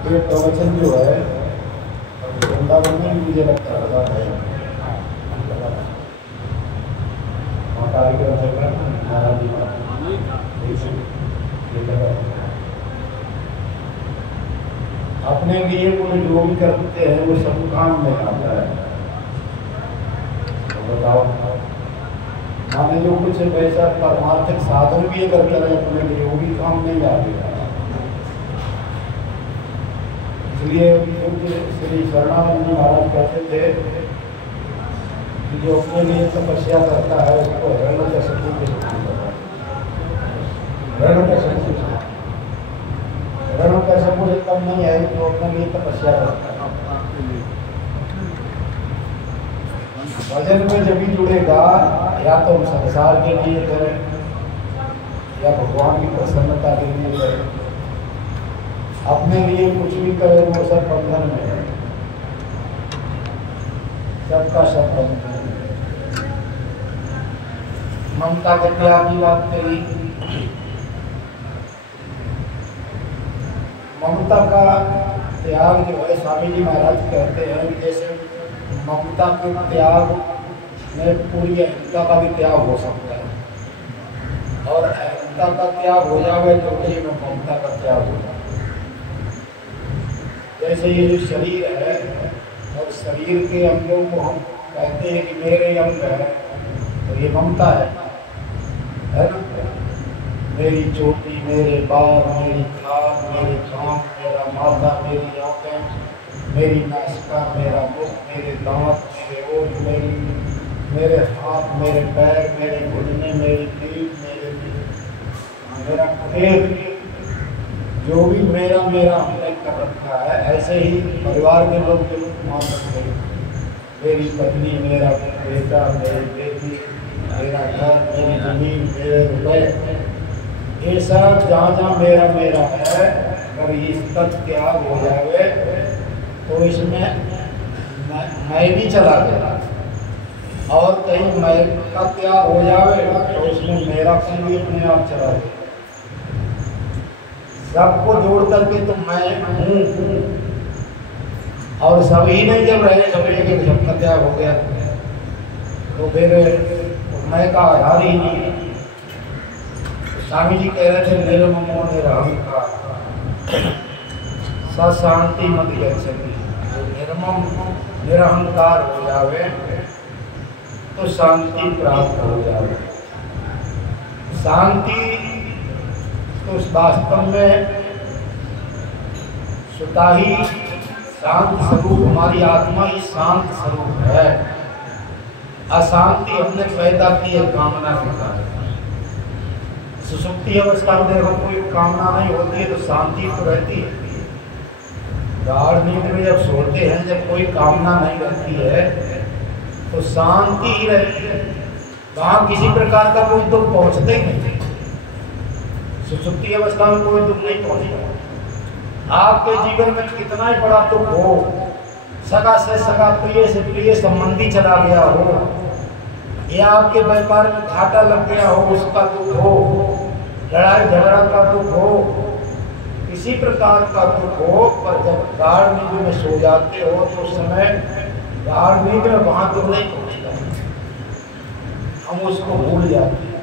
ये प्रवचन जो है वृंदावन में भी मुझे लगता है कार्यक्रम चल रहा है महाराज जी अपने लिए कोई जो भी करते हैं वो सब काम में आता है। तो बताओ माने जो कुछ पैसा परमार्थिक साधन भी अगर करें अपने लिए वो भी काम नहीं आएगा। इसलिए श्री शरणानंद जी महाराज कहते थे कि जो अपने लिए तपस्या करता है उसको हिरण्यकशिपु के समान होता है। हिरण्यकशिपु से कम नहीं है जो अपने लिए तपस्या करता है। भजन में जब भी जुड़ेगा या तो संसार के लिए करें या भगवान की प्रसन्नता के लिए करें, अपने लिए कुछ भी करें वो सब बंधन में है, सबका सब बंधन है। ममता के त्याग की बात करी, ममता का त्याग जो है स्वामी जी महाराज कहते हैं जैसे ममता के त्याग में पूरी अहंता का भी त्याग हो सकता है और अहंता का त्याग हो जाए तो उसी में ममता का त्याग हो जाए। जैसे ये जो शरीर है और शरीर के अंगों को हम कहते हैं कि मेरे अंग है तो ये ममता है ना। मेरी चोटी, मेरे बाल, मेरी खाल, मेरे कान, मेरा माथा, मेरी आंखें, मेरी नासिका, मेरा मुख, मेरे दांत, मेरे ओठ, मेरे हाथ, मेरे पैर, मेरे घुटने, मेरी पीठ, मेरा पेट, जो भी मेरा हमने कर रखा है। ऐसे ही परिवार के लोग जो मान सकते हैं मेरी पत्नी, मेरा बेटा, मेरी बेटी, मेरा घर, मेरी जमीन, मेरे रुपए, ये सब जहाँ जहाँ मेरा है अगर इसका त्याग हो जाए तो इसमें मैं भी चला गया और कहीं मैं का त्याग हो जाए तो इसमें मेरा भी अपने आप चला गया। सबको जोड़ करके तो मैं हूँ और सभी नहीं जब रहे सभी के सबका त्याग हो गया तो फिर मैं का आधार ही नहीं है। स्वामी जी कह रहे थे निर्ममो निरहंकार स शांति मत गच्छति। तो निर्मम निरहंकार हो जावे तो शांति प्राप्त हो जावे। शांति तो वास्तव में स्वतः ही शांत स्वरूप, हमारी आत्मा ही शांत स्वरूप है। अशांति हमने पैदा की है कामना के कारण। सुसुप्ति अवस्था में देखो कोई कामना नहीं होती है तो शांति तो रहती है। गाढ़ नींद में जब सोते हैं जब कोई कामना नहीं रहती है तो शांति ही रहती है। वहाँ किसी प्रकार का कोई दुख पहुँचते ही नहीं। सुसुप्ति अवस्था में कोई दुख नहीं पहुँचता। आपके जीवन में कितना ही बड़ा दुख हो, सगा से सगा, प्रिय से प्रिय संबंधी चला गया हो या आपके व्यापार में घाटा लग गया हो उसका दुख हो, लड़ाई झगड़ा का दुख हो, किसी प्रकार का दुख हो, पर जब गाढ़ नींद में सो जाते हो तो उस समय गाढ़ नींद में वहां दुख नहीं पहुंचता, हम उसको भूल जाते हैं।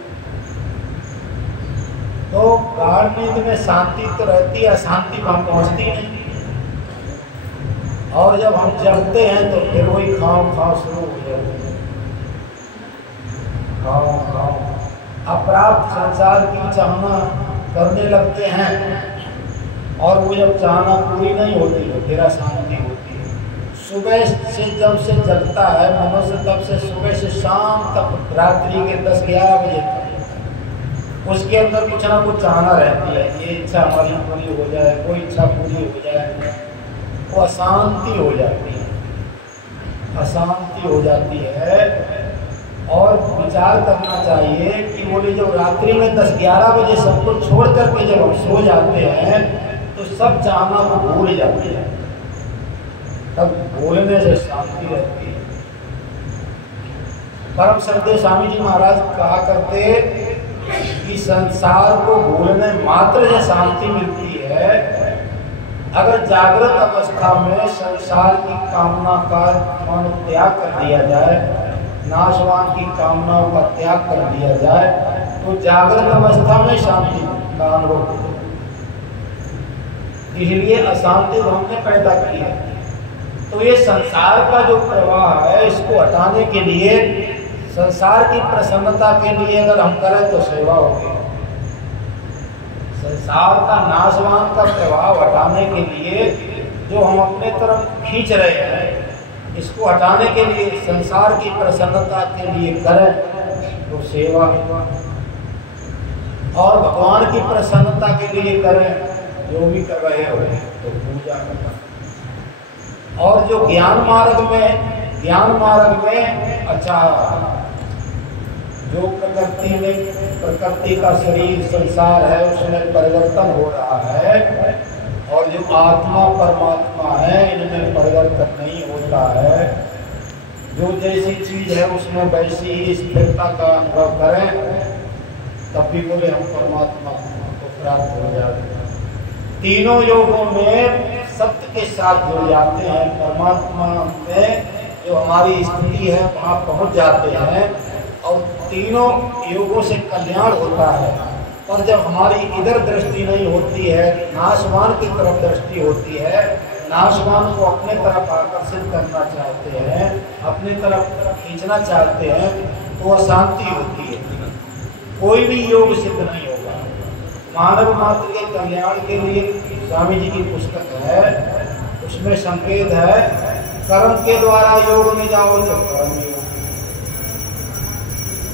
तो गाढ़ नींद में शांति तो रहती है, अशांति वहां पहुंचती नहीं। और जब हम जगते हैं तो फिर वही खाओ शुरू हो जाते हैं। अप्राप्त संसार की चाहना करने लगते हैं और वो जब चाहना पूरी नहीं होती तो फिर अशांति होती है। सुबह से जब से जगता है मनुष्य तब से सुबह से शाम तक रात्रि के 10-11 बजे तक उसके अंदर कुछ ना कुछ चाहना रहती है। ये इच्छा हमारी पूरी हो जाए, कोई इच्छा पूरी हो जाए, वो अशांति हो जाती है, अशांति हो जाती है। और विचार करना चाहिए कि बोले जब रात्रि में 10-11 बजे सब कुछ छोड़ करके जब हम सो जाते हैं तो सब चाहना को भूल जाते हैं, तब भूलने से शांति रहती है। परम श्रद्धेय स्वामी जी महाराज कहा करते कि संसार को भूलने मात्र से शांति मिलती है, अगर जागृत अवस्था में संसार की कामना का त्याग कर दिया जाए, नाशवान की कामनाओं का त्याग कर दिया जाए, तो जागृत अवस्था में शांति का अनुभव होता है। इसलिए अशांति हमने पैदा की है। तो ये संसार का जो प्रवाह है, इसको हटाने के लिए, संसार की प्रसन्नता के लिए अगर हम करें तो सेवा होगी। संसार का नाशवान का प्रभाव हटाने के लिए जो हम अपने तरफ खींच रहे हैं, इसको हटाने के लिए, संसार की प्रसन्नता के लिए करें तो सेवा, और भगवान की प्रसन्नता के लिए करें जो भी कर रहे हो तो पूजा करना। और जो ज्ञान मार्ग में अच्छा, जो प्रकृति का शरीर संसार है उसमें परिवर्तन हो रहा है, और जो आत्मा परमात्मा है इनमें परिवर्तन नहीं होता है। जो जैसी चीज है उसमें वैसी ही स्थिरता का अनुभव करें, तब भी बोले हम परमात्मा को प्राप्त हो जाते हैं। तीनों योगों में सत्य के साथ जुड़ जाते हैं, परमात्मा में जो हमारी स्थिति है वहाँ पहुँच जाते हैं, और तीनों योगों से कल्याण होता है। पर जब हमारी इधर दृष्टि नहीं होती है, नाशवान की तरफ दृष्टि होती है, नाशवान को अपने तरफ आकर्षित करना चाहते हैं, अपने तरफ खींचना चाहते हैं, तो अशांति होती है। कोई भी योग सिद्ध नहीं होगा। मानव मात्र के कल्याण के लिए स्वामी जी की पुस्तक है, उसमें संकेत है, कर्म के द्वारा योग में जाओ तो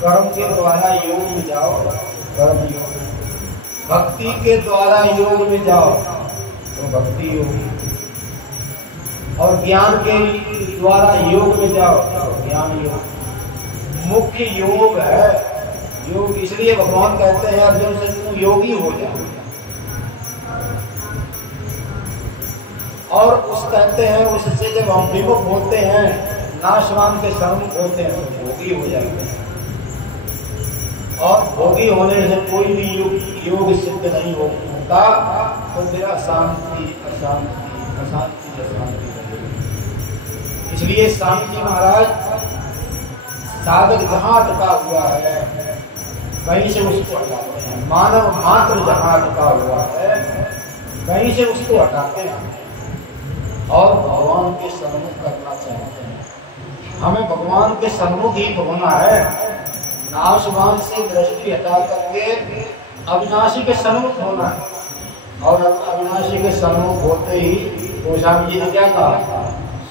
कर्म के द्वारा योग में जाओ, कर्म योग, भक्ति के द्वारा योग में जाओ तो भक्ति योग, और ज्ञान के द्वारा योग में जाओ तो ज्ञान योग। मुख्य योग है योग, इसलिए भगवान कहते हैं अर्जुन से तू योगी हो जा। और उस कहते हैं उससे जब हम विमुख होते हैं, नाशवान के सम्मुख होते हैं तो भोगी हो जाते हैं। और भोगी होने से कोई भी योग सिद्ध नहीं होता, तो फिर अशांति अशांति अशांति अशांति। इसलिए स्वामी जी महाराज साधक जहाँ अटका हुआ है वहीं से उसको हटाते हैं। मानव मात्र जहाँ अटका हुआ है वहीं से उसको हटाते हैं और भगवान के सम्मुख करना चाहते हैं। हमें भगवान के सम्मुख ही होना है। नाशवान से दृष्टि हटा करके अविनाशी के सम्मुख होना है, और अविनाशी के सम्मुख होते ही गोस्वामी जी ने क्या कहा,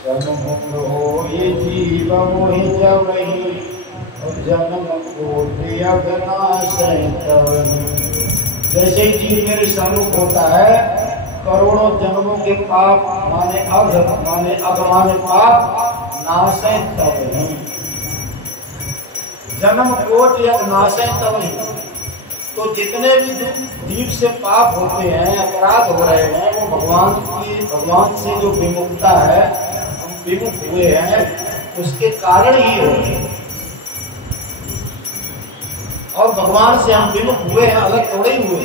सन्मुख हो ये जीव मोहि जवहि जन्म कोटि अविनाशय तवहि। जैसे ही जीव मेरे सम्मुख होता है, करोड़ों जन्मों के पाप माने अगमाने पाप नाशय तवहि। जन्म कोटि अविनाशय तवहि। तो जितने भी जीव से पाप होते हैं, अपराध हो रहे हैं, वो भगवान से जो विमुखता है, हम विमुख हुए हैं उसके कारण ही होते हैं। और भगवान से हम विमुख हुए हैं, अलग थोड़े ही हुए,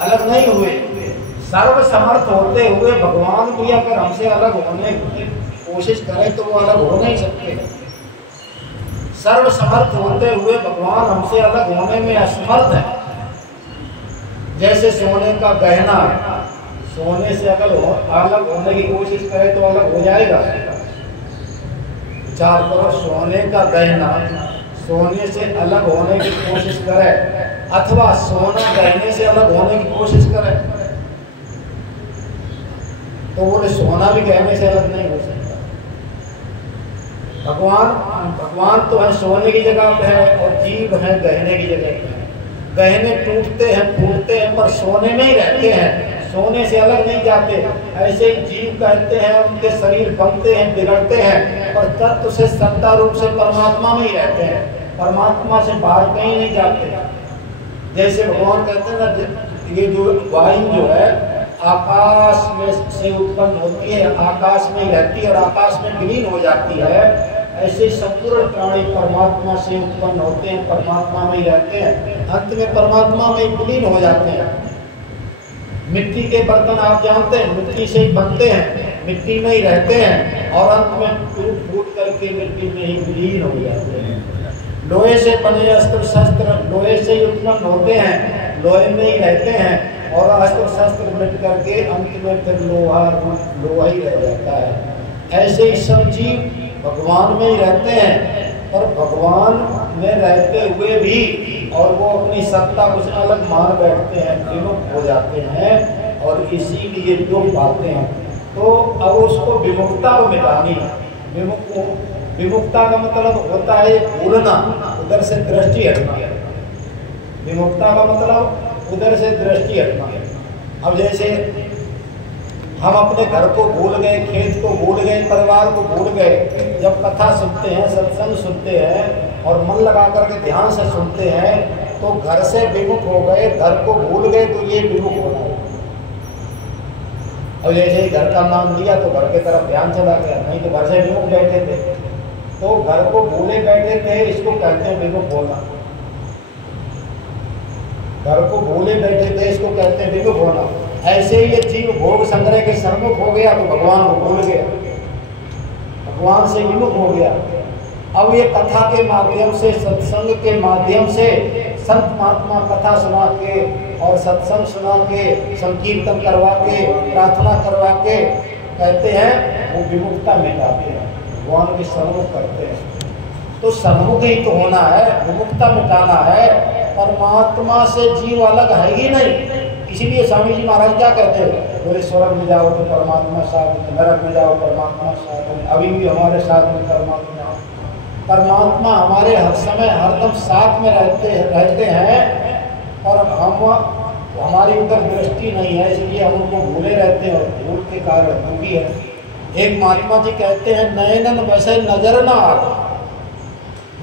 अलग नहीं हुए। सर्व समर्थ होते हुए भगवान भी अगर हमसे अलग होने की कोशिश करें तो वो अलग हो नहीं सकते। सर्व समर्थ होते हुए भगवान हमसे अलग होने में असमर्थ है। जैसे सोने का गहना सोने से अलग होने की कोशिश करे तो अलग हो जाएगा। विचार करो, सोने का गहना सोने से अलग होने की कोशिश करे अथवा सोना गहने से अलग होने की कोशिश करे, तो बोले सोना भी गहने से अलग नहीं हो सकता। भगवान तो है सोने की जगह पे है और जीव है गहने की जगह पे है। गहने टूटते हैं फूटते हैं पर सोने में ही रहते हैं, सोने से अलग नहीं जाते। ऐसे जीव कहते हैं, उनके शरीर बनते हैं बिगड़ते हैं पर तत्व से सत्ता रूप से परमात्मा में ही रहते हैं, परमात्मा से बाहर कहीं नहीं जाते। जैसे भगवान कहते हैं ना, ये जो वायु जो है आकाश में से उत्पन्न होती है, आकाश में ही रहती है और आकाश में विलीन हो जाती है, ऐसे संपूर्ण प्राणी परमात्मा से उत्पन्न होते हैं, परमात्मा में ही रहते हैं, अंत में परमात्मा में विलीन हो जाते हैं। मिट्टी के बर्तन आप जानते हैं मिट्टी से ही बनते हैं, मिट्टी में ही रहते हैं और अंत में टूट फूट करके मिट्टी में ही विलीन हो जाते हैं। लोहे से बने अस्त्र शस्त्र लोहे से ही उत्पन्न होते हैं, लोहे में ही रहते हैं और अस्त्र शस्त्र मिट करके अंत में फिर लोहा ही रह जाता है। ऐसे ही सब जीव भगवान में ही रहते हैं, पर भगवान में रहते हुए भी और वो अपनी सत्ता कुछ अलग मान बैठते हैं, विमुक्त हो जाते हैं और इसीलिए दुख पाते हैं। तो अब उसको विमुक्ता को मिटानी है। विमुक्ता का मतलब होता है भूलना, उधर से दृष्टि हटना। विमुक्ता का मतलब उधर से दृष्टि हटना। अब जैसे हम अपने घर को भूल गए, खेत को भूल गए, परिवार को भूल गए, जब कथा सुनते हैं, सत्संग सुनते हैं और मन लगा करके ध्यान से सुनते हैं तो घर से विमुख हो गए, घर को भूल गए, तो ये विमुख हो गए। और जैसे घर का नाम लिया तो घर की तरफ ध्यान चला गया, नहीं तो घर से विमुख बैठे थे, तो घर को भूले बैठे थे, इसको कहते हैं विमुख होना। घर को भूले बैठे थे, इसको कहते हैं विमुख होना। ऐसे ही ये जीव भोग संग्रह के सम्मुख हो गया तो भगवान को भूल गया, भगवान से विमुख हो गया। अब ये कथा के माध्यम से, सत्संग के माध्यम से, संत महात्मा कथा सुना के और सत्संग सुना के, संकीर्तन करवा के, प्रार्थना करवा के कहते हैं वो विमुक्ता मिटाते हैं, भगवान के सम्मुख करते हैं। तो सम्मुख ही तो होना है, विमुक्ता मिटाना है। परमात्मा से जीव अलग है ही नहीं। इसीलिए स्वामी जी महाराज क्या कहते हैं, बोले स्वर्ग में जाओ तो परमात्मा साथ में, नरक में जाओ परमात्मा साथ में, अभी भी हमारे साथ में परमात्मा हमारे हर समय हरदम साथ में रहते हैं और हमारी उधर दृष्टि नहीं है, इसलिए हम उनको भूले रहते हैं और भूल के कारण दुखी है। एक महात्मा जी कहते हैं नयनन वैसे नजर ना आ रहा,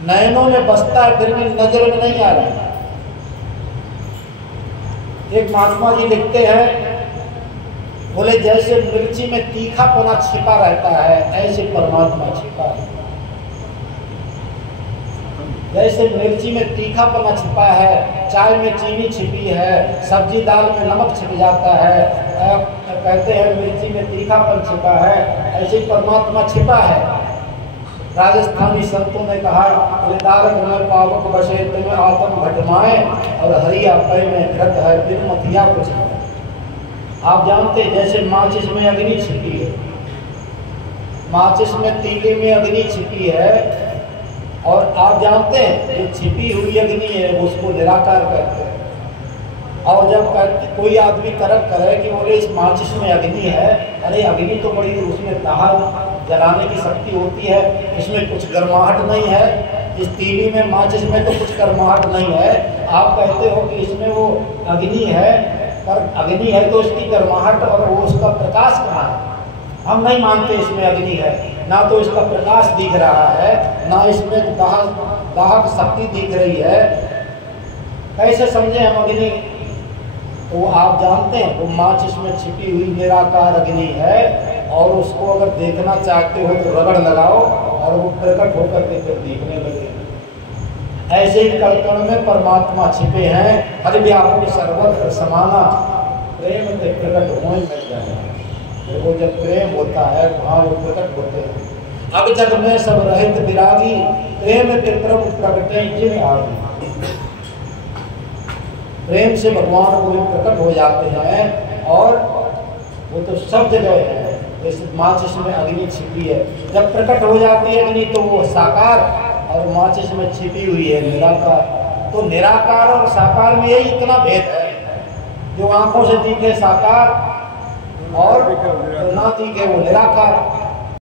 नयनों में बसता है फिर भी नजर में नहीं आ रहा। एक महात्मा जी लिखते हैं, बोले जैसे मिर्ची में तीखापना छिपा रहता है ऐसे परमात्मा छिपा है। जैसे मिर्ची में तीखापना छिपा है, चाय में चीनी छिपी है, सब्जी दाल में नमक छिप जाता है, कहते हैं मिर्ची में तीखापन छिपा है, ऐसे ही परमात्मा छिपा है। राजस्थानी संतों ने कहा दारक में पावक बसे तुम्हें आत्म घटमाए और हरिया पै में घृत है फिर मथिया कुछ। आप जानते जैसे माचिस में अग्नि छिपी है, माचिस में तीले में अग्नि छिपी है और आप जानते हैं जो छिपी हुई अग्नि है उसको निराकार करते हैं। और जब कोई आदमी तर्क करे कि बोले इस माचिस में अग्नि है, अरे अग्नि तो बड़ी उसमें दाह जलाने की शक्ति होती है, इसमें कुछ गर्माहट नहीं है, इस तीली में माचिस में तो कुछ गर्माहट नहीं है। आप कहते हो कि इसमें वो अग्नि है, पर अग्नि है तो इसकी गर्माहट और वो उसका प्रकाश कहाँ है? हम नहीं मानते इसमें अग्नि है, ना तो इसका प्रकाश दिख रहा है, ना इसमें दाहक शक्ति दिख रही है। कैसे समझे हम अग्नि? तो आप जानते हैं वो माचिस में छिपी हुई निराकार अग्नि है और उसको अगर देखना चाहते हो तो रगड़ लगाओ और वो प्रकट होकर के फिर दिखने लगे। ऐसे ही कण में परमात्मा छिपे हैं, हरि व्यापक सर्वत्र समाना, प्रेम से प्रकट होने लग जाए। तो वो जब प्रेम होता है वहाँ वो प्रकट होते हैं। अब जग में सब रहित विरागी, प्रेम के प्रभु प्रकटे जिन आगे। प्रेम से भगवान को प्रकट हो जाते हैं और वो तो सब जगह है। जैसे माचिस में अग्नि छिपी है, जब प्रकट हो जाती है अग्नि तो वो साकार और माचिस में छिपी हुई है निराकार। तो निराकार और साकार में यही इतना भेद है, जो आंखों से दिखे साकार और जो ना दिखे वो निराकार।